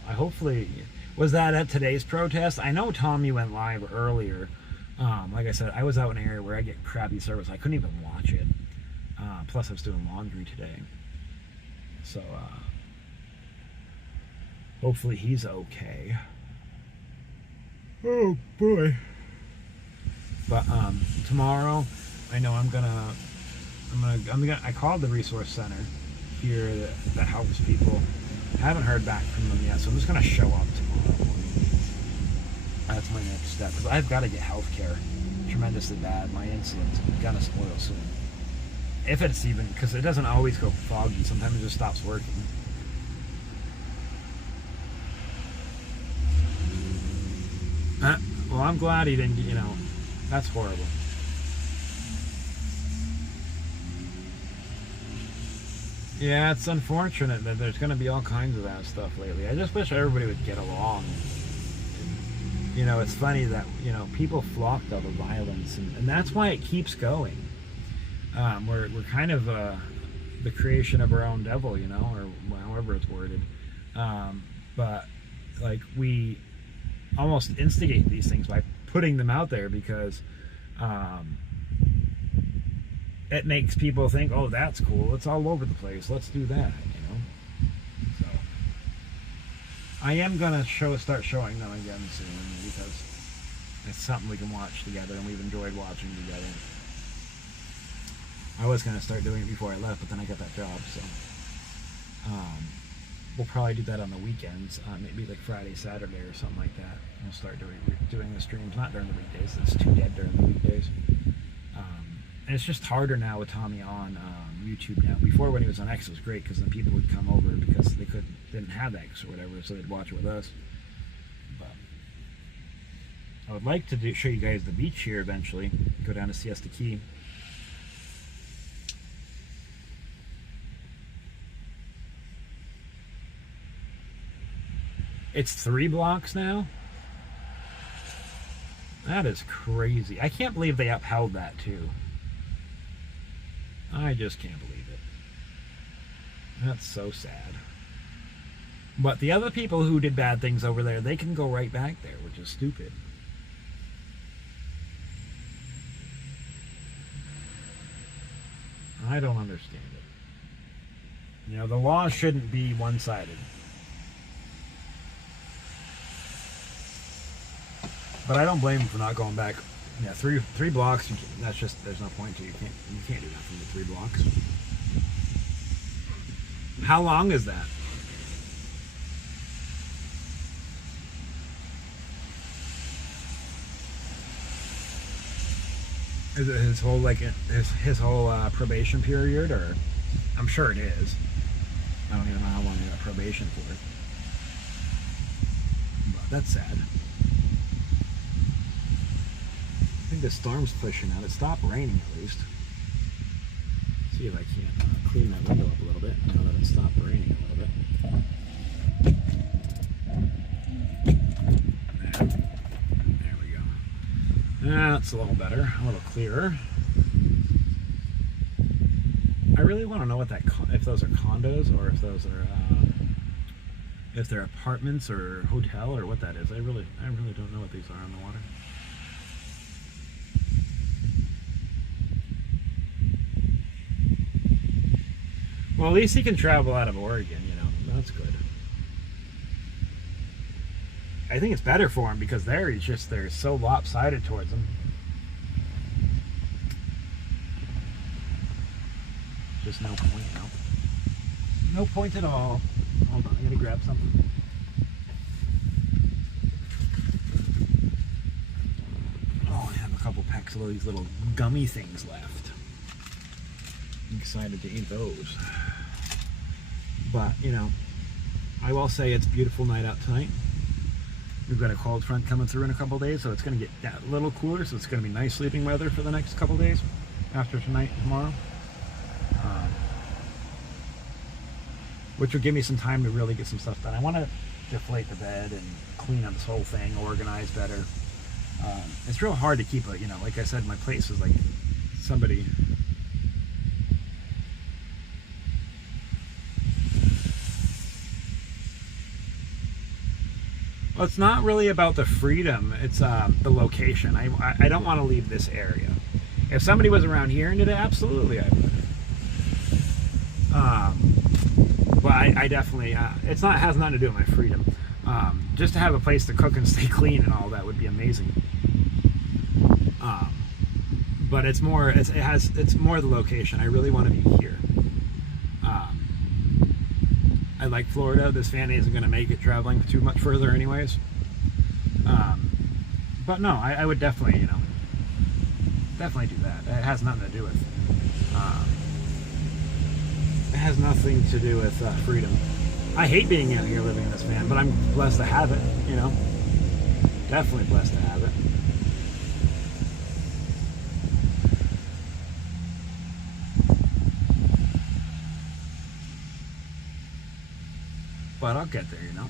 Was that at today's protest? I know Tommy went live earlier. Like I said, I was out in an area where I get crappy service. I couldn't even watch it. Plus, I was doing laundry today. So, hopefully he's okay. Oh, boy. But, tomorrow, I know I called the resource center here that helps people. I haven't heard back from them yet, so I'm just going to show up tomorrow morning. That's my next step, because I've got to get health care tremendously bad. My insulin's going to spoil soon. If it's even, because it doesn't always go foggy. Sometimes it just stops working. Well, I'm glad he didn't, that's horrible. Yeah, it's unfortunate that there's going to be all kinds of that stuff lately. I just wish everybody would get along. It's funny that, people flock to the violence, and that's why it keeps going. We're kind of the creation of our own devil, or however it's worded. But, like, we almost instigate these things by putting them out there, because it makes people think, oh, that's cool, it's all over the place, let's do that, So I am gonna start showing them again soon, because it's something we can watch together, and we've enjoyed watching together. I was gonna start doing it before I left, but then I got that job, so we'll probably do that on the weekends, maybe like Friday, Saturday, or something like that. We'll start doing the streams, not during the weekdays. It's too dead during the weekdays. And it's just harder now with Tommy on YouTube now. Before, when he was on X, it was great, because then people would come over because they didn't have X or whatever, so they'd watch it with us. But I would like to show you guys the beach here eventually. Go down to Siesta Key. It's 3 blocks now? That is crazy. I can't believe they upheld that too. I just can't believe it. That's so sad. But the other people who did bad things over there, they can go right back there, which is stupid. I don't understand it. The law shouldn't be one-sided. But I don't blame him for not going back. Yeah, three blocks. That's just, there's no point to. You can't do nothing with 3 blocks. How long is that? Is it his whole his whole probation period, or? I'm sure it is. I don't even know how long he got probation for. But that's sad. I think the storm's pushing out. It stopped raining at least. See if I can't clean that window up a little bit now that it stopped raining a little bit. There we go. That's a little better, a little clearer. I really want to know what if those are condos, or if those are if they're apartments or hotel, or what that is. I really don't know what these are on the water. Well, at least he can travel out of Oregon, that's good. I think it's better for him, because they're so lopsided towards him. Just no point, no point at all. Hold on, I gotta grab something. Oh, I have a couple packs of these little gummy things left. I'm excited to eat those. But, you know, I will say it's a beautiful night out tonight. We've got a cold front coming through in a couple days, so it's going to get a little cooler, so it's going to be nice sleeping weather for the next couple days after tonight and tomorrow. Which will give me some time to really get some stuff done. I want to deflate the bed and clean up this whole thing, organize better. It's real hard to keep a, you know, like I said, my place is like somebody... Well, it's not really about the freedom, it's the location. I don't want to leave this area. If somebody was around here and did it, absolutely I would. But I definitely, it's not, has nothing to do with my freedom. Just to have a place to cook and stay clean and all that would be amazing. But it's more, it's more the location. I really want to be here. I like Florida. This van isn't going to make it traveling too much further anyways. But no, I would definitely, you know, definitely do that. It has nothing to do with, it has nothing to do with freedom. I hate being out here living in this van, but I'm blessed to have it, you know. Definitely blessed to have it. But I'll get there, you know.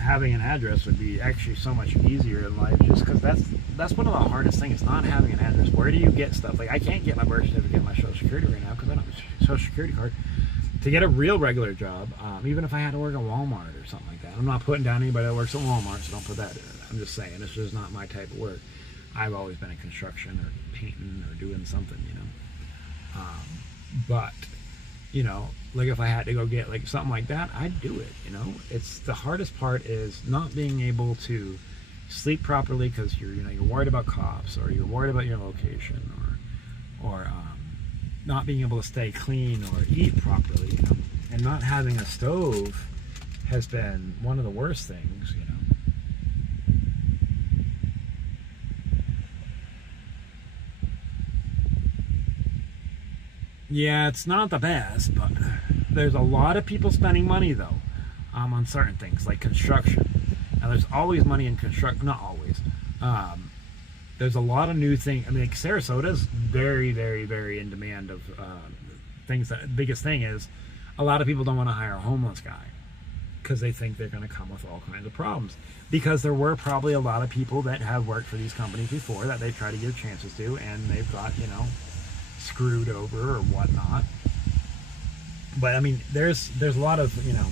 Having an address would be actually so much easier in life, just because that's one of the hardest things, not having an address. Where do you get stuff? Like, I can't get my birth certificate and my social security right now because I don't have a social security card. To get a real regular job, even if I had to work at Walmart or something like that, I'm not putting down anybody that works at Walmart, so don't put that in. I'm just saying, it's just not my type of work. I've always been in construction or painting or doing something, you know. But, you know, like if I had to go get like something like that, I'd do it, you know. It's the hardest part is not being able to sleep properly because you're worried about cops, or you're worried about your location, or not being able to stay clean or eat properly, you know. And not having a stove has been one of the worst things, you know. Yeah, it's not the best, but there's a lot of people spending money, though, on certain things, like construction. Now, there's always money in construction. Not always. There's a lot of new things. I mean, like, Sarasota's very, very, very in demand of things. The biggest thing is a lot of people don't want to hire a homeless guy because they think they're going to come with all kinds of problems. Because there were probably a lot of people that have worked for these companies before that they try to give chances to, and they've got, you know, screwed over or whatnot. But I mean, there's a lot of, you know,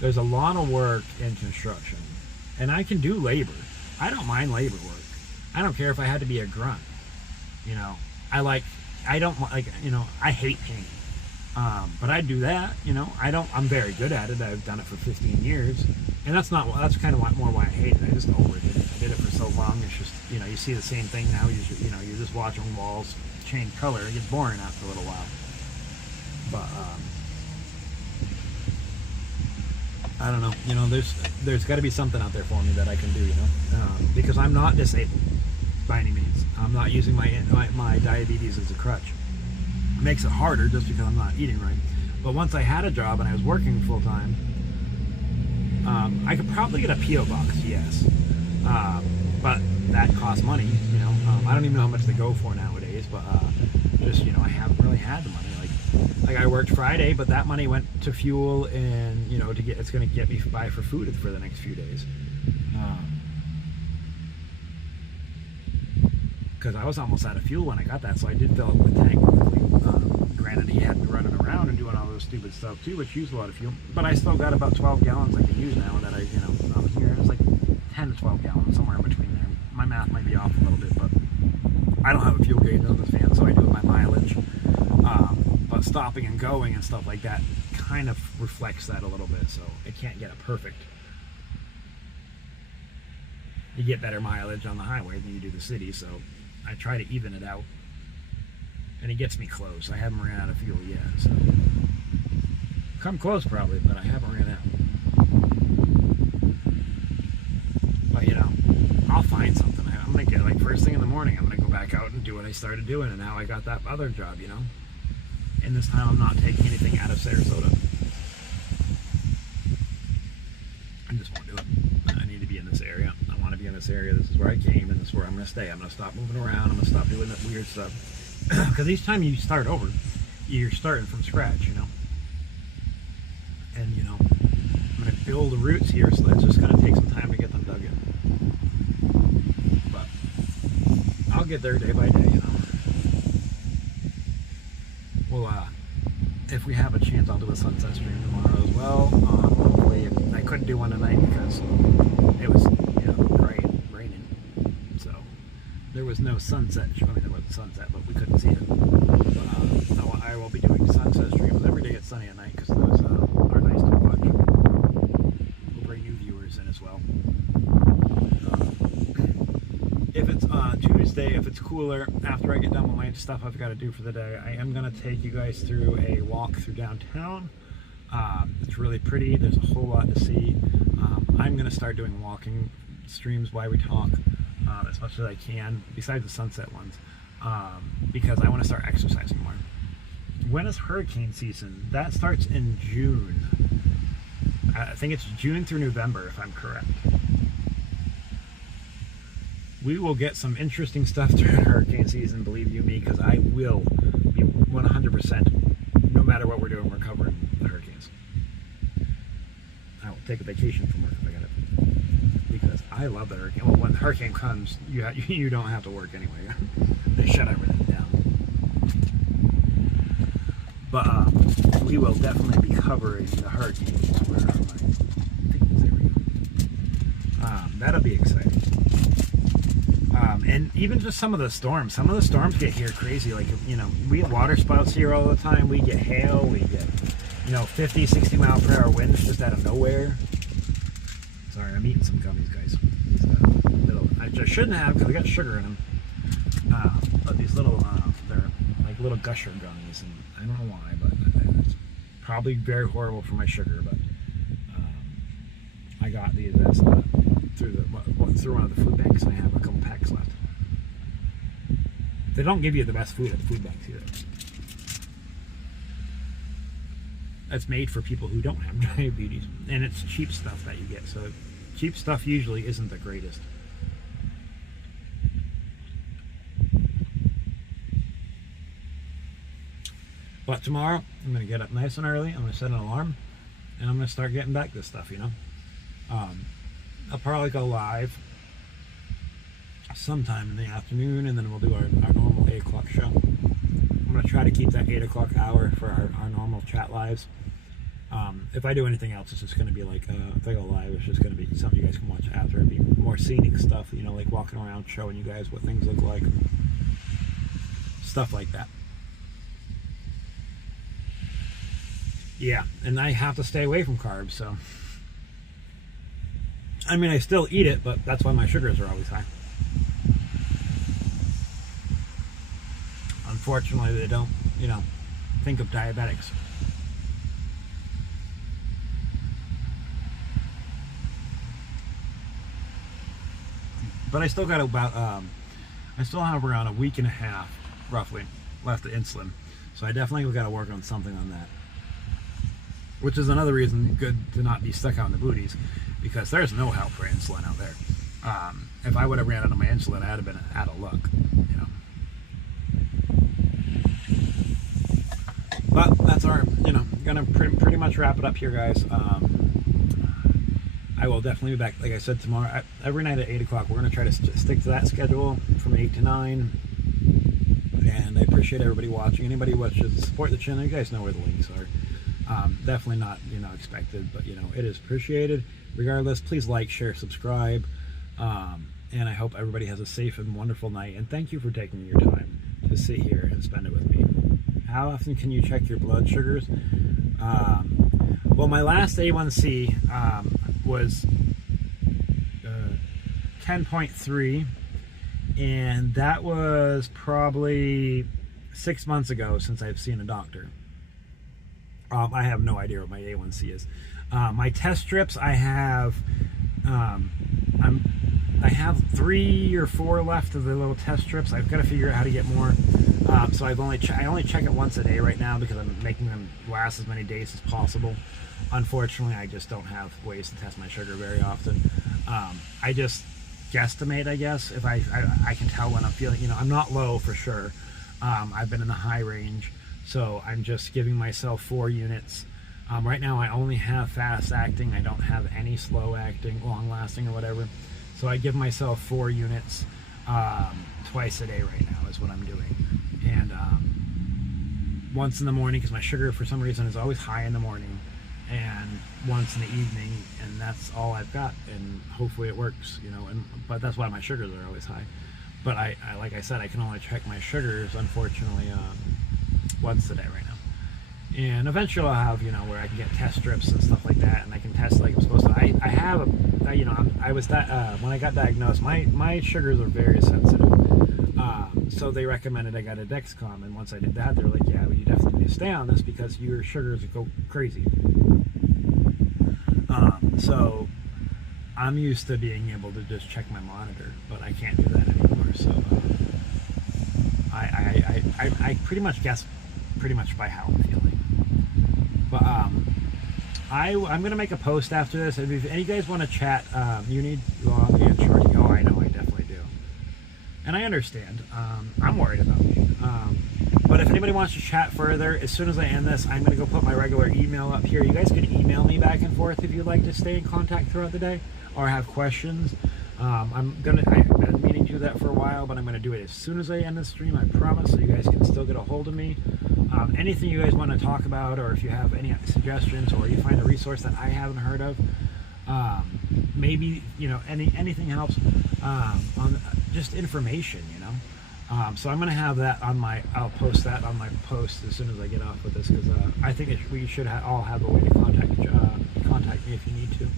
there's a lot of work in construction, and I can do labor. I don't mind labor work. I don't care if I had to be a grunt, you know. I don't like, you know, I hate painting, but I do that, you know. I'm very good at it. I've done it for 15 years, and that's kind of more why I hate it. I just overdid it. I did it for so long. It's just, you know, you see the same thing now. You know, you're just watching walls change color. It gets boring after a little while. But I don't know, you know, there's got to be something out there for me that I can do, you know, because I'm not disabled by any means. I'm not using my diabetes as a crutch. It makes it harder just because I'm not eating right. But once I had a job and I was working full time, I could probably get a P.O. box, yes, but that costs money, you know. I don't even know how much they go for nowadays, but just, you know, I haven't really had the money. Like I worked Friday, but that money went to fuel, and, you know, it's going to get me by for food for the next few days. Because I was almost out of fuel when I got that, so I did fill up my tank quickly. Granted, he had me running around and doing all those stupid stuff too, which used a lot of fuel. But I still got about 12 gallons I can use now that I'm here. It's like 10 to 12 gallons, somewhere in between there. My math might be off a little bit, but I don't have a fuel gauge on this van, so I do it by mileage. But stopping and going and stuff like that kind of reflects that a little bit, so it can't get it perfect. You get better mileage on the highway than you do the city, so I try to even it out, and it gets me close. I haven't ran out of fuel yet, so come close probably, but I haven't ran out. But, you know, I'll find something. I'm gonna get, like, first thing in the morning, I'm gonna go back out and do what I started doing, and now I got that other job, you know. And this time I'm not taking anything out of Sarasota. I just won't do it. I need to be in this area. I want to be in this area. This is where I came, and this is where I'm going to stay. I'm going to stop moving around. I'm going to stop doing that weird stuff. Because each time you start over, you're starting from scratch, you know. And, you know, I'm going to build the roots here, so that's just going to take some time to get them dug in. But I'll get there day by day, you know. Well, if we have a chance, I'll do a sunset stream tomorrow as well. Hopefully, I couldn't do one tonight because it was, you know, raining. So there was no sunset. I mean, there was a sunset, but we couldn't see it. But I will be doing sunset streams every day. It's sunny at night because those are nice to watch. We'll bring new viewers in as well. If it's Tuesday, if it's cooler, after I get done with my stuff I've got to do for the day, I am going to take you guys through a walk through downtown. It's really pretty. There's a whole lot to see. I'm going to start doing walking streams while we talk as much as I can, besides the sunset ones, because I want to start exercising more. When is hurricane season? That starts in June. I think it's June through November, if I'm correct. We will get some interesting stuff during hurricane season, believe you me, because I will be 100%, no matter what we're doing, we're covering the hurricanes. I will take a vacation from work if I get it, because I love the hurricane. Well, when the hurricane comes, you don't have to work anyway. They shut everything down. But we will definitely be covering the hurricanes. Where are my things? There we go. That'll be exciting. And even just some of the storms get here crazy. Like, you know, we get water spouts here all the time. We get hail. We get, you know, 50, 60 mile per hour winds just out of nowhere. Sorry, I'm eating some gummies, guys. These little, I just shouldn't have because they got sugar in them. But these little, they're like little gusher gummies, and I don't know why, but it's probably very horrible for my sugar. But I got these through one of the food banks, and I have a couple packs left. They don't give you the best food at the food banks either. That's made for people who don't have diabetes, and it's cheap stuff that you get. So cheap stuff usually isn't the greatest. But tomorrow, I'm going to get up nice and early. I'm going to set an alarm, and I'm going to start getting back this stuff, you know. I'll probably go live sometime in the afternoon, and then we'll do our normal 8 o'clock show. I'm going to try to keep that 8 o'clock hour for our normal chat lives. If I do anything else, it's just going to be like, if I go live, it's just going to be something you guys can watch after. It'd be more scenic stuff, you know, like walking around showing you guys what things look like. Stuff like that. Yeah, and I have to stay away from carbs, so. I mean, I still eat it, but that's why my sugars are always high. Unfortunately, they don't, you know, think of diabetics. But I still got about, I still have around a week and a half, roughly, left of insulin. So I definitely got to work on something on that. Which is another reason good to not be stuck out in the booties, because there's no help for insulin out there. If I would have ran out of my insulin, I'd have been out of luck, you know. But that's our, you know, gonna pretty much wrap it up here, guys. I will definitely be back, like I said, tomorrow. Every night at 8 o'clock, we're gonna try to stick to that schedule from 8 to 9. And I appreciate everybody watching. Anybody who wishes to support the channel, you guys know where the links are. Definitely not, you know, expected, but, you know, it is appreciated. Regardless, please like, share, subscribe, and I hope everybody has a safe and wonderful night, and thank you for taking your time to sit here and spend it with me. How often can you check your blood sugars? Well, my last A1C was 10.3, and that was probably 6 months ago since I've seen a doctor. I have no idea what my A1C is. My test strips, I have, I have 3 or 4 left of the little test strips. I've got to figure out how to get more. So I only check it once a day right now because I'm making them last as many days as possible. Unfortunately, I just don't have ways to test my sugar very often. I just guesstimate, I guess, if I can tell when I'm feeling, I'm not low for sure. I've been in the high range, so I'm just giving myself 4 units. Right now I only have fast acting. I don't have any slow acting, long lasting or whatever. So I give myself 4 units twice a day right now is what I'm doing. And once in the morning, because my sugar for some reason is always high in the morning, and once in the evening, and that's all I've got, and hopefully it works, but that's why my sugars are always high. But I like I said, I can only check my sugars, unfortunately, once a day right now. And eventually I'll have, where I can get test strips and stuff like that, and I can test like I'm supposed to. I have when I got diagnosed, my sugars are very sensitive. So they recommended I got a Dexcom, and once I did that, they're like, yeah, well, you definitely need to stay on this because your sugars go crazy. So I'm used to being able to just check my monitor, but I can't do that anymore. So I pretty much guess pretty much by how I'm feeling. But I'm gonna make a post after this. If any guys want to chat, you need long and shorty. Oh, I know, I definitely do. And I understand. I'm worried about you. But if anybody wants to chat further, as soon as I end this, I'm going to go put my regular email up here. You guys can email me back and forth if you'd like to stay in contact throughout the day or have questions. I've been meaning to do that for a while, but I'm going to do it as soon as I end the stream, I promise, so you guys can still get a hold of me. Anything you guys want to talk about, or if you have any suggestions, or you find a resource that I haven't heard of, maybe, anything helps, on just information, so I'm going to have that on I'll post that on my post as soon as I get off with this, because I think we should all have a way to contact me if you need to.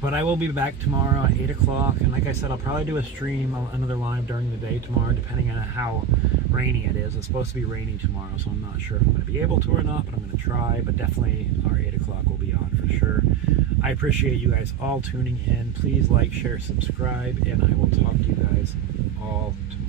But I will be back tomorrow at 8 o'clock, and like I said, I'll probably do a stream, another live during the day tomorrow, depending on how rainy it is. It's supposed to be rainy tomorrow, so I'm not sure if I'm going to be able to or not, but I'm going to try. But definitely our 8 o'clock will be on for sure. I appreciate you guys all tuning in. Please like, share, subscribe, and I will talk to you guys all tomorrow.